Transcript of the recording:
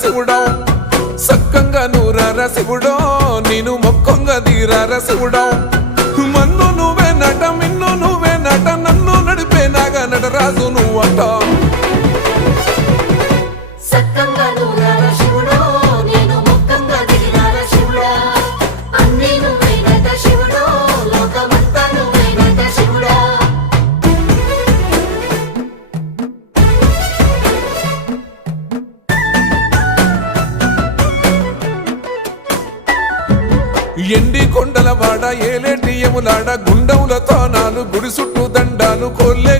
శివుడో సక్కంగా నూరార శివుడో నేను మొక్కంగా తీరార శివుడో మన్ను నువ్వే నట మిన్ను నువ్వే నట నన్ను నడిపే నాగా నటరాజు నువ్వంట సక్కంగా నూరార శివుడో నేను మొక్కంగా తీరార శివుడా అన్నీ నువ్వేనట శివుడో లోకమంతా నువ్వేనట శివుడా ఎండి కొండల వాడ ఏలేటి యములాడ గుండములతో నాలు గుడి చుట్టూ దండాలు కోల్లే